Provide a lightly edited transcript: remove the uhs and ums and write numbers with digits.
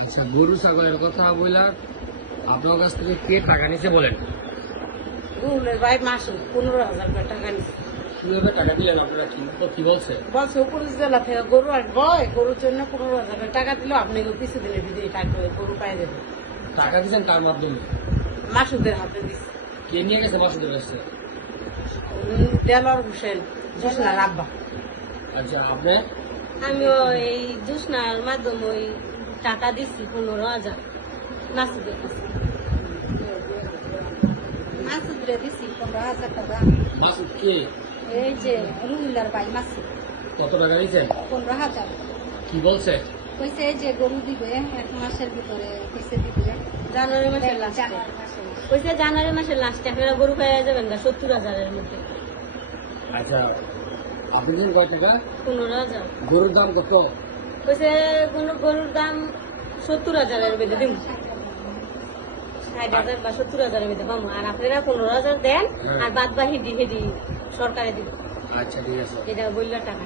আচ্ছা, গরু ছাগলের কথা বললাম, আপনার কাছ থেকে কে টাকা নিছে বলেন? রুলের ভাই মাসে 15,000 টাকা নিচ্ছে। কিভাবে টাকা দিলেন আপনারা? কি বলছে? বলছে পুলিশ বেলা থেকে গরু আসবো, গরুর জন্য 15,000 টাকা দিল, আপনি কিছু দিলে ভিডিও টাকা গরু পাই দেবেন। টাকা দিচ্ছেন কার মাধ্যমে? মাসুদের হাতে দিচ্ছে। কে নিয়ে গেছে মাসুদের কাছে? দেলোয়ার হোসেন, জোসনার আব্বা। আচ্ছা, আপনি? আমি ওই জুসনার মাধ্যমে ওই টাকা দিচ্ছি 15,000 মাসুদের কাছে। মাসুদরে দিছি 15,000 টাকা। মাসুদ কে? এই যে রুইলার ভাই মাসুদ কত টাকা দিচ্ছেন? 15,000। কি বলছে? কইছে এই যে গরু দিবে 1 মাসের ভিতরে, কইছে দিবে জানুয়ারি মাসের লাস্টে। জানুয়ারি মাসে। কইছে জানুয়ারি মাসের লাস্টে আপনারা গরু পাইয়া যাবেন না 70,000-এর মধ্যে। আচ্ছা, আপনি দিন কয় টাকা? 15,000। গরুর দাম কত? কইছে কোন গরুর দাম 70,000-এর মধ্যে দিব। 60,000 বা 70,000-এর মধ্যে পাবো। আর আপনারা 15,000 দেন, আর বাদ বাকি হেডি সরকারে দিব। আচ্ছা, ঠিক আছে। এটা বললো টাকা।